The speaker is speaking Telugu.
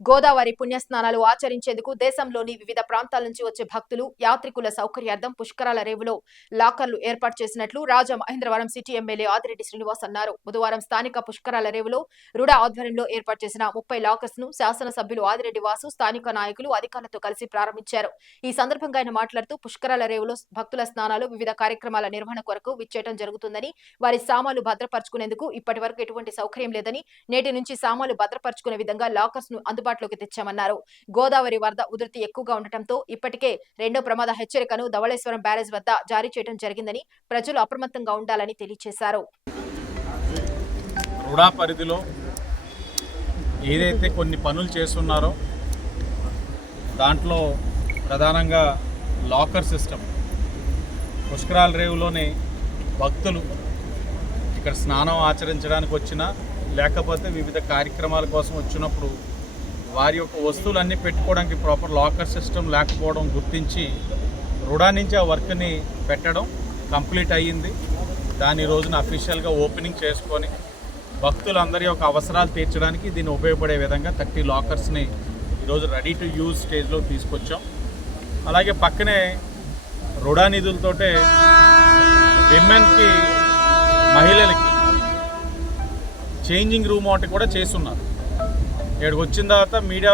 గోదావరి పుణ్యస్నానాలు ఆచరించేందుకు దేశంలోని వివిధ ప్రాంతాల నుంచి వచ్చే భక్తులు యాత్రికుల సౌకర్యార్థం పుష్కరాల రేవులో లాకర్లు ఏర్పాటు చేసినట్లు Rajamahendravaram city MLA Adireddy Srinivas అన్నారు. బుధవారం స్థానిక పుష్కరాల రేవులో రుడ ఆధ్వర్యంలో ఏర్పాటు చేసిన ముప్పై లాకర్స్ను శాసనసభ్యులు ఆదిరెడ్డి వాసు స్థానిక నాయకులు అధికారులతో కలిసి ప్రారంభించారు. ఈ సందర్భంగా ఆయన మాట్లాడుతూ పుష్కరాల రేవులో భక్తుల స్నానాలు వివిధ కార్యక్రమాల నిర్వహణ కొరకు విచ్చేయడం జరుగుతుందని వారి సామాలు భద్రపరచుకునేందుకు ఇప్పటి ఎటువంటి సౌకర్యం లేదని నేటి నుంచి సామాలు భద్రపరచుకునే విధంగా లాకర్స్ను అందుబాటులోకి తెచ్చామన్నారు. గోదావరి వరద ఉధృతి ఎక్కువగా ఉండటంతో ఇప్పటికే రెండో ప్రమాద హెచ్చరికను ధవళేశ్వరం బ్యారేజ్ వద్ద జారీ చేయడం జరిగిందని ప్రజలు అప్రమత్తంగా ఉండాలని తెలియజేశారు రుడా పరిధిలో ఏదైతే కొన్ని పనులు చేస్తున్నారో దాంట్లో ప్రధానంగా లాకర్ సిస్టమ్ పుష్కరాల రేవులోనే భక్తులు ఇక్కడ స్నానం ఆచరించడానికి వచ్చినా లేకపోతే వివిధ కార్యక్రమాల కోసం వచ్చినప్పుడు వారి యొక్క వస్తువులన్నీ పెట్టుకోవడానికి ప్రాపర్ లాకర్ సిస్టమ్ లేకపోవడం గుర్తించి రుడా నుంచి ఆ వర్క్ని పెట్టడం కంప్లీట్ అయ్యింది. దాని రోజున అఫీషియల్గా ఓపెనింగ్ చేసుకొని భక్తులందరి యొక్క అవసరాలు తీర్చడానికి దీన్ని ఉపయోగపడే విధంగా థర్టీ లాకర్స్ని ఈరోజు రెడీ టు యూజ్ స్టేజ్లో తీసుకొచ్చాం. అలాగే పక్కనే రుడా నిధులతోటే విమెన్కి మహిళలకి చేంజింగ్ రూమ్ ఒకటి కూడా చేస్తున్నారు ఇక్కడికి వచ్చిన తర్వాత మీడియా